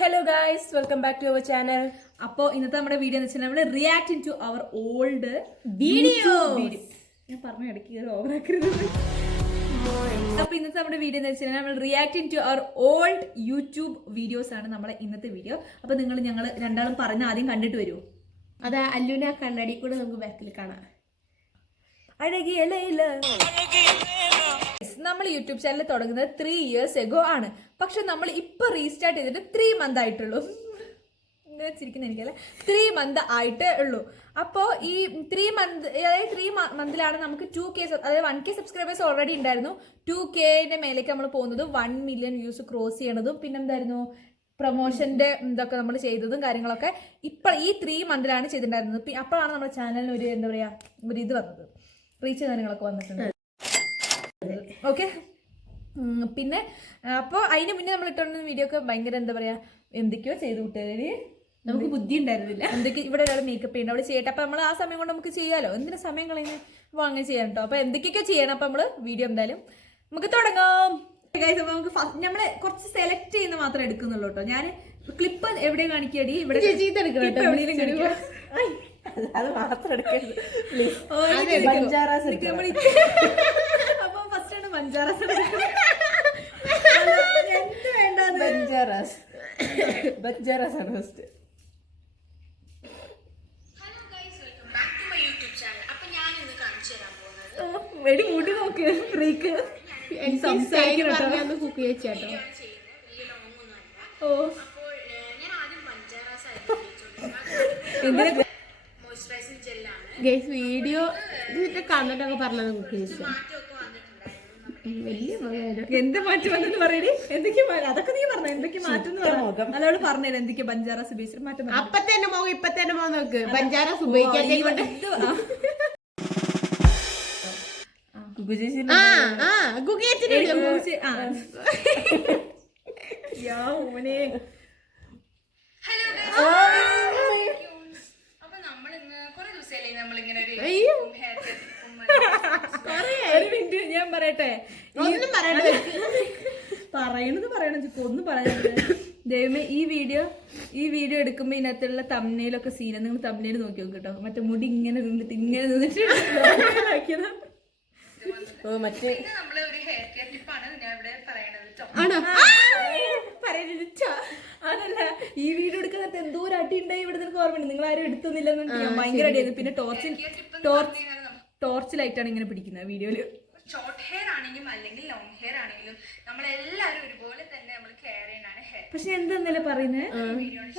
Hello guys welcome back to our channel അപ്പോ ഇന്നത്തെ നമ്മുടെ വീഡിയോ എന്ന് വെച്ചാൽ നമ്മൾ react to our old video ഞാൻ പറഞ്ഞു ഇടയ്ക്ക് കയറി ഓവറാക്കരുത് അപ്പൊ ഇന്നത്തെ നമ്മുടെ വീഡിയോ എന്ന് വെച്ചാൽ നമ്മൾ reacting to our old YouTube videos ആണ് നമ്മളെ ഇന്നത്തെ വീഡിയോ അപ്പൊ നിങ്ങൾ ഞങ്ങൾ രണ്ടാളും പറഞ്ഞ ആദ്യം കണ്ടിട്ട് വരുമോ അതാ അല്ലുവിനെ ആ കണ്ണാടി കൂടെ നമുക്ക് ബാക്കിൽ കാണാം. അഴകിയല്ലേ ലൈല. നമ്മൾ യൂട്യൂബ് ചാനൽ തുടങ്ങുന്നത് ത്രീ ഇയേഴ്സ് എഗോ ആണ്. പക്ഷെ നമ്മൾ ഇപ്പൊ റീസ്റ്റാർട്ട് ചെയ്തിട്ട് ത്രീ മന്ത് ആയിട്ടുള്ളൂ. ഇങ്ങനെ ചിരിക്കുന്ന എനിക്കല്ല? ത്രീ മന്ത് ആയിട്ടേ ഉള്ളൂ. അപ്പോ ഈ ത്രീ മന്ത് അതായത് ത്രീ മന്തിലാണ് നമുക്ക് ടു കെ അതായത് വൺ കെ സബ്സ്ക്രൈബേഴ്സ് ഓൾറെഡി ഉണ്ടായിരുന്നു. ടു കെന്റെ മേലേക്ക് നമ്മൾ പോകുന്നത് വൺ മില്യൺ വ്യൂസ് ക്രോസ് ചെയ്യണതും പിന്നെന്തായിരുന്നു? പ്രൊമോഷന്റെ ഇതൊക്കെ നമ്മൾ ചെയ്തതും കാര്യങ്ങളൊക്കെ ഇപ്പൊ ഈ ത്രീ മന്തിലാണ് ചെയ്തിട്ടുണ്ടായിരുന്നത്. അപ്പോഴാണ് നമ്മുടെ ചാനലിന് ഒരു എന്താ പറയാ ഒരു ഇത് വന്നത്. റീച്ച് കാര്യങ്ങളൊക്കെ വന്നിട്ടുണ്ട്. ഓക്കെ പിന്നെ അപ്പോൾ അതിന് മുന്നേ നമ്മൾ ഇട്ടുകൊണ്ടിരുന്ന വീഡിയോ ഒക്കെ ഭയങ്കര എന്താ പറയാ എന്തൊക്കെയോ ചെയ്തു കൂട്ടുകാരി. നമുക്ക് ബുദ്ധി ഉണ്ടായിരുന്നില്ല. എന്തൊക്കെ ഇവിടെ ഒരാൾ മേക്കപ്പ് ചെയ്യണം അവിടെ ചെയ്യട്ടെ. അപ്പൊ നമ്മൾ ആ സമയം കൊണ്ട് നമുക്ക് ചെയ്യാലോ? എന്തിനു സമയം കളയുന്നത് അപ്പോൾ ചെയ്യാൻ ചെയ്യാം കേട്ടോ അപ്പൊ എന്തൊക്കെയൊക്കെ ചെയ്യണം അപ്പൊ നമ്മൾ വീഡിയോ എന്തായാലും നമുക്ക് തുടങ്ങാം. Guys, അപ്പൊ നമുക്ക് നമ്മൾ കുറച്ച് സെലക്ട് ചെയ്യുന്ന മാത്രമേ എടുക്കുന്നുള്ളൂ കേട്ടോ ഞാൻ ക്ലിപ്പ് എവിടെ കാണിക്കടി? ഇവിടെ അത് മാത്രം എടുക്കരുത്. ഓ, ബഞ്ചാറാസ് ഫസ്റ്റ് ബഞ്ചാറാസ് എന്ത് വേണ്ടാന്ന് ബഞ്ചാറാസ്. ബഞ്ചാറാസ് ആണ് first hello guys welcome back to my YouTube channel അപ്പൊ ഞാൻ ഇന്ന് കാണിച്ചു തരാൻ പോകുന്നത് ഓ, വെടി മുടി നോക്ക് ഫ്രീക്ക് സംസാരിക്കണം കുക്ക് ചേച്ചേട്ടോ ഓ. പഞ്ചാറാസ് ഗൈസ് വീഡിയോ ഇതിന്റെ കണ്ടിട്ടൊക്കെ പറഞ്ഞത് കുക്ക് ചേച്ചി വലിയ എന്ത് മാറ്റം വന്നെന്ന് പറയടി? എന്തൊക്കെ അതൊക്കെ നീ പറഞ്ഞു? എന്തൊക്കെ മാറ്റം പറഞ്ഞു അതോട് പറഞ്ഞത് എന്തൊക്കെ ബഞ്ചാറാസ് ഉപയോഗിച്ചിട്ട് മാറ്റം. അപ്പത്തെ മുഖം ഇപ്പത്തെ മുഖം നോക്ക്. പഞ്ചാരസ് ഉപയോഗിക്കാത്തേ കൊണ്ട് ഇത് ആ. കുകുചേച്ചി ആ ആ കുക്ക് ചേച്ചിന്റെ എനിക്ക് കുറിച്ച് ആ. യാ, മോനെ. ഹലോ അപ്പൊ നമ്മൾ ഇന്ന് കുറെ ദിവസമല്ലേ നമ്മളിങ്ങനെ ഒരു മിനിറ്റ് ഞാൻ പറയട്ടെ. ഒന്നും പറയണ്ട. പറയണത് പറയണം ചിപ്പോ ഒന്നും പറയാനില്ല. ദൈവമേ ഈ വീഡിയോ ഈ വീഡിയോ എടുക്കുമ്പോ ഇതിനകത്തുള്ള തമ്മിലൊക്കെ സീന നിങ്ങൾ തമ്മിലേ നോക്കി നോക്ക് കേട്ടോ മറ്റേ മുടി ഇങ്ങനെ നിന്നിട്ട് ഇങ്ങനെ നിന്നിട്ട് ഓ മറ്റേ ഇത് ഒരു ഹെയർ കെയർ ടിപ്പാണ് ഞാൻ ഇവിടെ പറയണത് കേട്ടോ ആണോ? അതല്ല ഈ വീഡിയോ എടുക്കുന്നത് എന്തോ ഒരു അടി ഉണ്ടായി ഇവിടെ നിനക്ക് ഓർമ്മയുണ്ട്? നിങ്ങൾ ആരും എടുത്തുന്നില്ലെന്നുണ്ടെങ്കിൽ ഞാൻ ഭയങ്കര അടിയായിരുന്നു പിന്നെ ടോർച്ചിൽ ടോർച്ച് ടോർച്ച് ലൈറ്റാണ് ഇങ്ങനെ പിടിക്കുന്നത് വീഡിയോയിൽ. ഷോർട്ട് ഹെയർ ആണെങ്കിലും അല്ലെങ്കിൽ ലോങ് ഹെയർ ആണെങ്കിലും നമ്മളെല്ലാവരും ഒരുപോലെ തന്നെ നമ്മൾ കെയർ ചെയ്യണാണ് ഹെയർ പക്ഷെ എന്താ പറയുന്നത്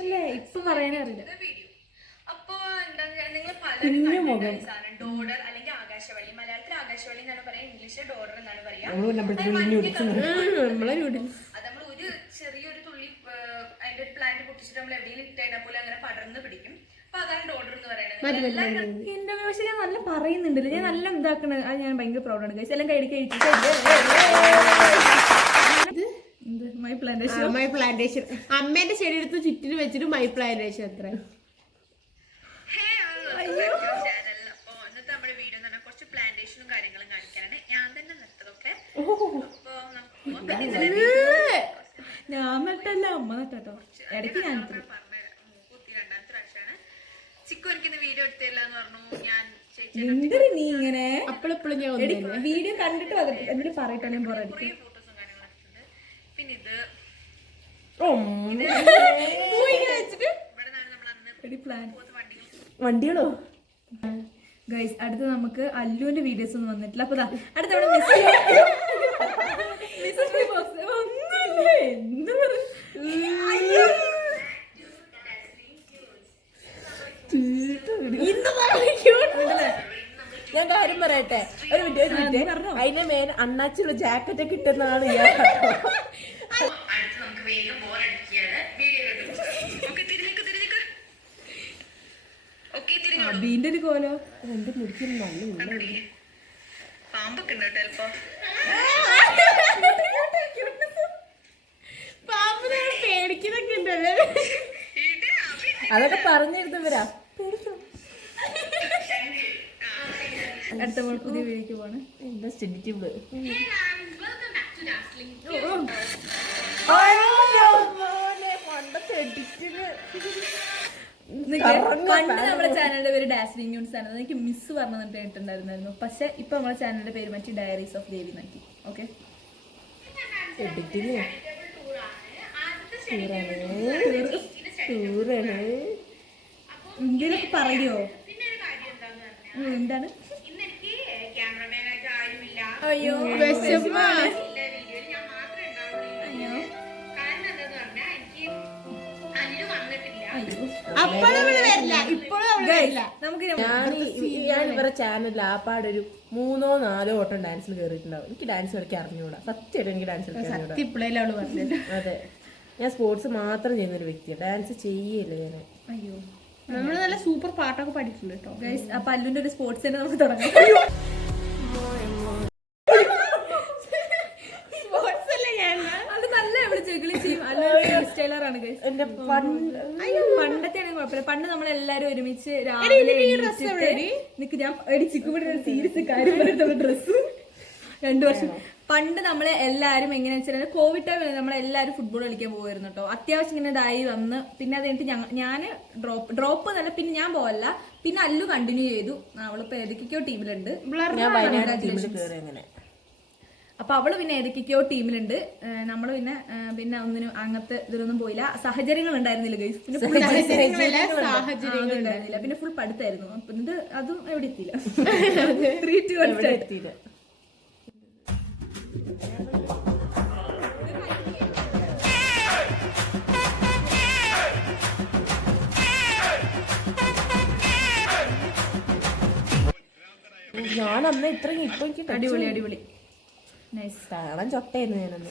അല്ലേ? ഇപ്പൊ പറയാനറിയില്ല വീഡിയോ അപ്പോ എന്താ നിങ്ങൾ പലരും ഡോഡർ അല്ലെങ്കിൽ ആകാശവാണി. മലയാളത്തിൽ ആകാശവാണി എന്നാണ് പറയാ ഇംഗ്ലീഷിൽ ഡോഡർ എന്നാണ് പറയാ അത് നമ്മൾ ഒരു ചെറിയൊരു തുള്ളി അതിന്റെ ഒരു പ്ലാന്റ് പൊട്ടിച്ചിട്ട് നമ്മൾ എവിടെയെങ്കിലും ഇട്ടതിനെ പോലെ അങ്ങനെ പടർന്ന് പിടിക്കും. എന്റെ പക്ഷെ ഞാൻ നല്ല പറയുന്നുണ്ടല്ലോ. ഞാൻ നല്ല ഇതാക്കണ അത് ഞാൻ ഭയങ്കര പ്രൗഡാണ് കഴിച്ചു എല്ലാം കൈ കഴിച്ചു മൈ പ്ലാന്റേഷൻ മൈ പ്ലാന്റേഷൻ അമ്മേന്റെ ചെടി എടുത്ത് ചുറ്റിന് വെച്ചിട്ട് മൈ പ്ലാന്റേഷൻ അത്ര. പ്ലാന്റേഷനും കാര്യങ്ങളും കാണിക്കാനാണ്. ഞാൻ തന്നെ നട്ടതൊക്കെ ഞാൻ നട്ടല്ല. അമ്മ നട്ടോ ഇടയ്ക്ക് ഞാൻ ചിക്കു എനിക്കിന്ന് വീഡിയോ എടുത്തില്ല എന്ന് പറഞ്ഞു. ഞാൻ എന്തൊരു നീ ഇങ്ങനെ? അപ്പോഴെപ്പോഴും ഞാൻ വീഡിയോ കണ്ടിട്ട് വന്നിട്ട് എന്നിട്ട് പറയട്ടെ ഞാൻ പോറടിക്കും ഫോട്ടോസും കാര്യങ്ങളും എടുത്തിട്ടുണ്ട് പിന്നെ ഇത് വണ്ടികളോ? ഗൈസ് അടുത്ത് നമുക്ക് അല്ലുവിന്റെ വീഡിയോസ് ഒന്നും വന്നിട്ടില്ല. അപ്പൊ അടുത്ത എന്ത് പറ- ഇന്ന് പറയൂണ്ടല്ലേ? ഞാൻ കാര്യം പറയട്ടെ? ഒരു മിനിറ്റ് ഒരു മിനിറ്റ്. അതിന്റെ മേൻ അണ്ണാച്ചുള്ള ജാക്കറ്റ് കിട്ടുന്നതാണ് തിരിഞ്ഞോളൂ. അബീന്റെ ഒരു കോലോ? എന്റെ മുടിക്ക് നല്ല പാമ്പൊക്കെ ഉണ്ട് കേട്ടോ ചിലപ്പോ പാമ്പ് പേടിക്കുന്നൊക്കെ ഉണ്ടല്ലേ അതൊക്കെ പറഞ്ഞിരുന്നവരാ. അടുത്ത പുതിയ വീഡിയോക്ക് പോണ് എന്താ പണ്ട് നമ്മുടെ ചാനലിന്റെ പേര് ഡാസ്ലിംഗ് ന്യൂസ് ആണ്. എനിക്ക് മിസ് പറഞ്ഞു തന്നിട്ടുണ്ടായിരുന്നു പക്ഷെ ഇപ്പൊ നമ്മുടെ ചാനലിന്റെ പേര് മാറ്റി ഡയറീസ് ഓഫ് ദേവി നക്കി ഓക്കെ ഇന്ത്യയിലൊക്കെ പറയോ? പിന്നെ ഒരു കാര്യം എന്താന്ന് എന്താണ്? ഞാൻ ഈ- ഞാൻ ഇവരുടെ ചാനലിൽ ആപ്പാടൊരു മൂന്നോ നാലോ വട്ടം ഡാൻസിൽ കയറിയിട്ടുണ്ടാവും എനിക്ക് ഡാൻസ് കളിക്കാൻ അറിഞ്ഞുകൂടാ സത്യം എനിക്ക് ഡാൻസ് കളിക്കാൻ അതെ. ഞാൻ സ്പോർട്സ് മാത്രം ചെയ്യുന്ന ഒരു വ്യക്തിയാണ് ഡാൻസ് ചെയ്യല്ലേ ഞാൻ? അയ്യോ. നമ്മൾ നല്ല സൂപ്പർ പാട്ടൊക്കെ പഠിച്ചിട്ടുണ്ട് കേട്ടോ അപ്പൊ അല്ലുന്റെ ഒരു സ്പോർട്സ് തന്നെ നമുക്ക് തുടങ്ങാം. ആണ് എന്റെ പണ്ട് പണ്ടത്തെ ആണെങ്കിൽ കുഴപ്പമില്ല. പണ്ട് നമ്മളെല്ലാരും ഒരുമിച്ച് രാവിലെ? നിക്ക് ഞാൻ ചിക്കുപിടി സീരിയസ് കാര്യം പറഞ്ഞിട്ടുള്ള ഡ്രസ്സ് രണ്ടു വർഷം. പണ്ട് നമ്മൾ എല്ലാരും എങ്ങനെയാ വെച്ചാൽ കോവിഡ് ടൈമിൽ നമ്മളെല്ലാരും ഫുട്ബോൾ കളിക്കാൻ പോകുമായിരുന്നു കേട്ടോ അത്യാവശ്യം ഇങ്ങനെ ഇതായി വന്ന് പിന്നെ അത് കഴിഞ്ഞിട്ട് ഞാൻ ഡ്രോപ്പ് ഡ്രോപ്പ് എന്നല്ല പിന്നെ ഞാൻ പോവല്ല. പിന്നെ അല്ലു കണ്ടിന്യൂ ചെയ്തു. അവളിപ്പോ ഏതൊക്കെയോ ടീമിലുണ്ട് ഞാൻ വയനാട് ടീമിൽ കയറി അങ്ങനെ അപ്പൊ അവൾ പിന്നെ ഏതൊക്കെയോ ടീമിലുണ്ട്. നമ്മൾ പിന്നെ പിന്നെ ഒന്നിനും അങ്ങനത്തെ ഇതിലൊന്നും പോയില്ല. സാഹചര്യങ്ങൾ ഉണ്ടായിരുന്നില്ല ഗൈസ് പിന്നെ സാഹചര്യങ്ങൾ പിന്നെ ഫുൾ പഠിത്തായിരുന്നു. അപ്പൊ ഇത് അതും എവിടെ എത്തിയില്ല. ത്രീ ടു എത്തിയില്ല. ഞാൻ അന്ന് ഇത്രയും ഇപ്പൊ എനിക്ക് അടിപൊളി അടിപൊളി. കാണാൻ ചൊട്ടയായിരുന്നു ഞാനന്ന്.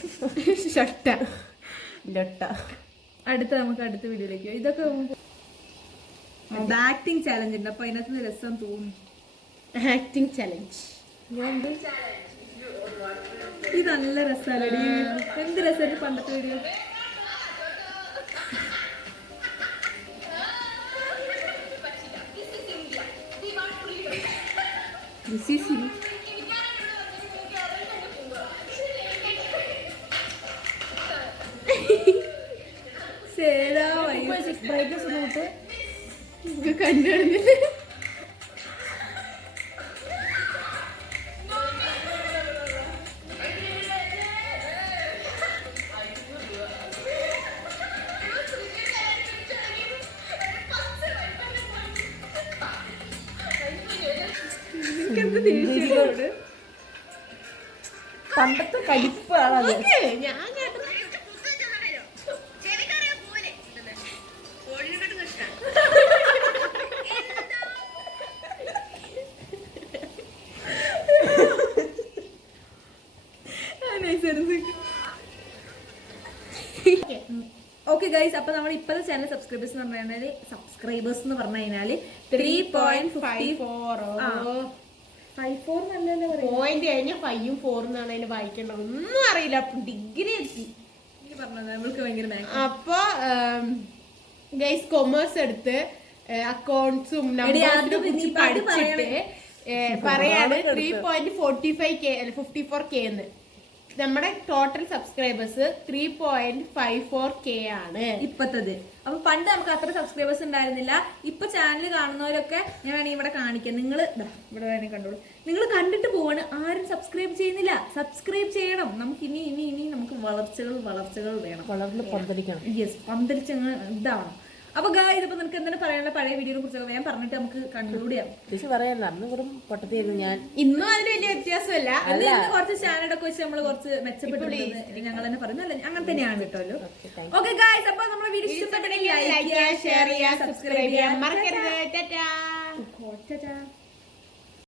ഷട്ട ലൊട്ട. അടുത്ത നമുക്ക് അടുത്ത വീഡിയോയിലേക്ക് ഇതൊക്കെ ആക്ടിങ് ചാലഞ്ച് ഉണ്ട്. അപ്പൊ അതിനകത്ത് രസം തോന്നി. ആക്ടിങ് ചലഞ്ച് ഇത് നല്ല രസമല്ലടി എന്ത് രസം പണ്ടത്തെ വീഡിയോ? ദിസ് ഈസ് കണ്ടു. പണ്ടത്തെ കലിപ്പാണത് ഞാൻ ഓക്കെ ഗൈസ് അപ്പൊ നമ്മൾ ഇപ്പോഴത്തെ ചാനൽ സബ്സ്ക്രൈബേഴ്സ് എന്ന് പറഞ്ഞു കഴിഞ്ഞാൽ സബ്സ്ക്രൈബേഴ്സ് എന്ന് പറഞ്ഞു കഴിഞ്ഞാൽ three point five four five four point കഴിഞ്ഞ ഫൈവും ഫോറും എന്നാണ് അതിന് വായിക്കേണ്ടത്. ഒന്നും അറിയില്ല. ഡിഗ്രി എത്തി. നമ്മൾക്ക് ഭയങ്കര അപ്പൊ ഗൈസ് കൊമേഴ്സ് എടുത്ത് അക്കൗണ്ട്സും പഠിച്ചിട്ട് പറയാണ് three point forty five K fifty four K എന്ന് നമ്മുടെ total subscribers three point five four K ആണ്. ഇപ്പത്തത്. അപ്പൊ പണ്ട് നമുക്ക് അത്ര സബ്സ്ക്രൈബേഴ്സ് ഉണ്ടായിരുന്നില്ല. ഇപ്പൊ ചാനൽ കാണുന്നവരൊക്കെ ഞാൻ വേണമെങ്കിൽ ഇവിടെ കാണിക്കാം. നിങ്ങൾ ഇവിടെ വേണമെങ്കിൽ കണ്ടോളൂ. നിങ്ങൾ കണ്ടിട്ട് പോവാണ്. ആരും സബ്സ്ക്രൈബ് ചെയ്യുന്നില്ല. സബ്സ്ക്രൈബ് ചെയ്യണം. നമുക്ക് ഇനി ഇനി ഇനി നമുക്ക് വളർച്ചകൾ വളർച്ചകൾ വേണം. വളർന്ന് പന്തലിക്കണം. യെസ് പന്തലിച്ചങ്ങ് ഇതാവണം. അപ്പൊ ഗായ് ഇതിപ്പോ നിനക്ക് എന്താണ് പറയാനുള്ള പഴയ വീഡിയോനെ കുറിച്ചൊക്കെ ഞാൻ പറഞ്ഞിട്ട് നമുക്ക് കൺക്ലൂഡ് ചെയ്യാം. ചേച്ചി പറയാനല്ല അന്ന് വെറും പൊട്ടത്തിയായിരുന്നു ഞാൻ. ഇന്നും അതിന് വലിയ വ്യത്യാസമല്ല. ഇന്ന് കുറച്ച് സ്റ്റാൻഡേർഡ് വെച്ച് നമ്മൾ കുറച്ച് മെച്ചപ്പെട്ടു ഞങ്ങൾ തന്നെ പറഞ്ഞു അല്ലെ അങ്ങനെ തന്നെയാണ് കേട്ടോ ഓക്കെ ഗായ്സ് അപ്പൊ നമ്മളെ വീഡിയോ ഇഷ്ടപ്പെട്ടെങ്കിൽ ലൈക്ക് ചെയ്യുക ഷെയർ ചെയ്യുക സബ്സ്ക്രൈബ് ചെയ്യുക. മറക്കരുത്. ടാറ്റാ ടാറ്റാ